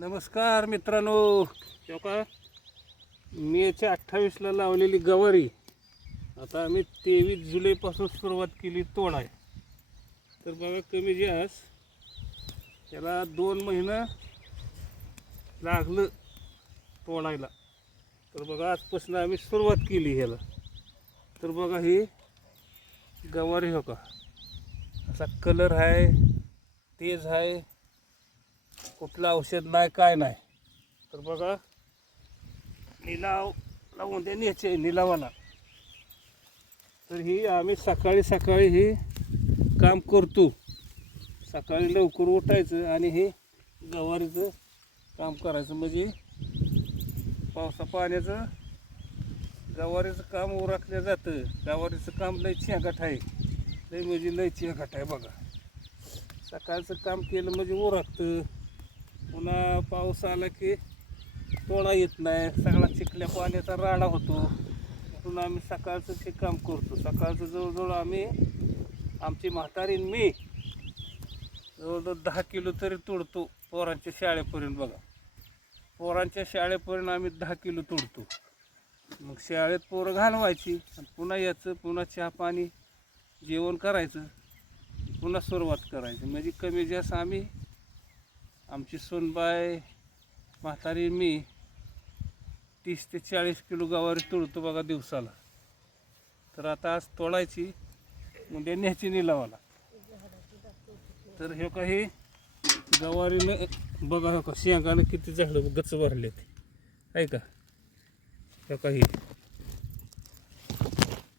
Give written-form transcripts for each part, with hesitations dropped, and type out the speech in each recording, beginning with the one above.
नमस्कार मित्रांनो, तेव्हा मेच्या 28ला लावलेली गवारी आता आम्ही 23 जुलैपासून सुरुवात केली तोडाय. तर बघा कमी जास्त त्याला 2 महिने लागलं तोडायला. तर बघा आजपासून आम्ही सुरुवात केली ह्याला. तर बघा ही गवारी हो का, असा कलर आहे, तेज आहे, कुठलं औषध नाही काय नाही. तर बघा निलाव लावून दे न्यायचे निलावाला. तर ही आम्ही सकाळी हे काम करतो. सकाळी लवकर उठायचं आणि हे गवारीचं काम करायचं. म्हणजे पावसा पाण्याचं गवारीचं काम उरकलं जातं. गवारीचं काम लय चिंगाट आहे, लय म्हणजे लय चिंगाट आहे. बघा सकाळचं काम केलं म्हणजे उरकतं. पुन्हा पाऊस आला की तोडा येत नाही, सगळा चिखल्या पाण्याचा राडा होतो. म्हणून आम्ही सकाळचं हे काम करतो. सकाळचं जवळजवळ आम्ही आमची म्हातारी मी जवळजवळ 10 किलो तरी तोडतो पोरांच्या शाळेपर्यंत. बघा पोरांच्या शाळेपर्यंत आम्ही 10 किलो तोडतो. मग शाळेत पोरं घालवायची आणि पुन्हा यायचं, पुन्हा चहा पाणी जेवण करायचं, पुन्हा सुरुवात करायची. म्हणजे कमी जास्त आम्ही आमची सोनबाई म्हातारी मी 30 ते 40 किलो गवारी तोडतो बघा दिवसाला. तर आता आज तोडायची, म्हणजे न्यायची निलावाला. तर हे काही गवारीनं बघा हो का शेंगानं किती झाडं गच भरले ते आहे का. हे काही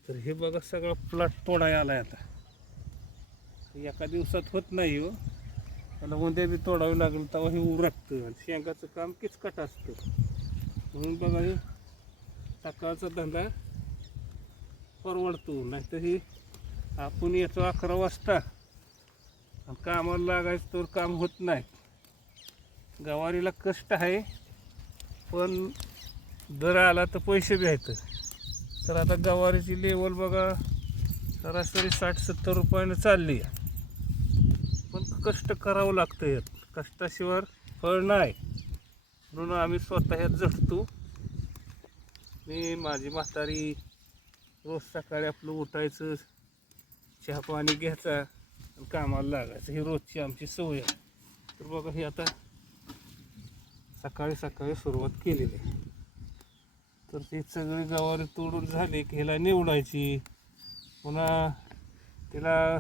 तर हे बघा सगळं प्लॉट तोडाय आलाय. आता एका दिवसात होत नाही हो, त्याला उद्या बी तोडावं लागेल तेव्हा हे उरकतं. आणि शेंगाचं काम किचकट असतं. म्हणून बघा हे सकाळचा धंदा परवडतो. नाही तर हे आपण येतो 11 वाजता आणि कामाला लागायचं तर काम होत नाही. गवारीला कष्ट आहे, पण दर आला तर पैसे बी आहेत. तर आता गवारीची लेवल बघा सरासरी 60-70 रुपयानं चालली आहे. पण कष्ट करावं लागतं. यात कष्टाशिवाय फळ नाही. म्हणून आम्ही स्वतः ह्यात झटतो. मी माझी म्हातारी रोज सकाळी आपलं उठायचं, चहा पाणी घ्यायचा आणि कामाला लागायचं. ही रोजची आमची सवय आहे. तर बघा ही आता सकाळी सुरुवात केलेली आहे. तर ती सगळी गवारी तोडून झाली की ह्याला निवडायची, पुन्हा तिला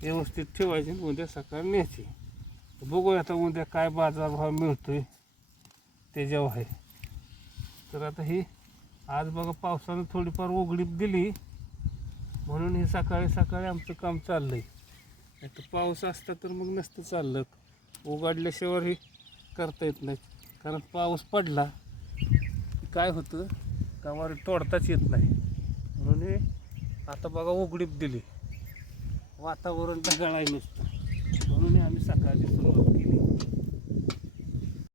व्यवस्थित ठेवायची, उद्या सकाळी न्यायची. बघूया आता उद्या काय बाजारभाव मिळतोय त्याच्यावर आहे. तर आता ही आज बघा पावसानं थोडीफार उघडीप दिली म्हणून हे सकाळी आमचं काम चाललंय. नाही तर पाऊस असता तर मग नसतं चाललं. उघडल्याशिवाय हे करता येत नाही. कारण पाऊस पडला काय होतं, गवारी तोडताच येत नाही. म्हणून हे आता बघा उघडीप दिली, वातावरण ढगाळ आहे नुसतं. म्हणून आम्ही सकाळची सुरुवात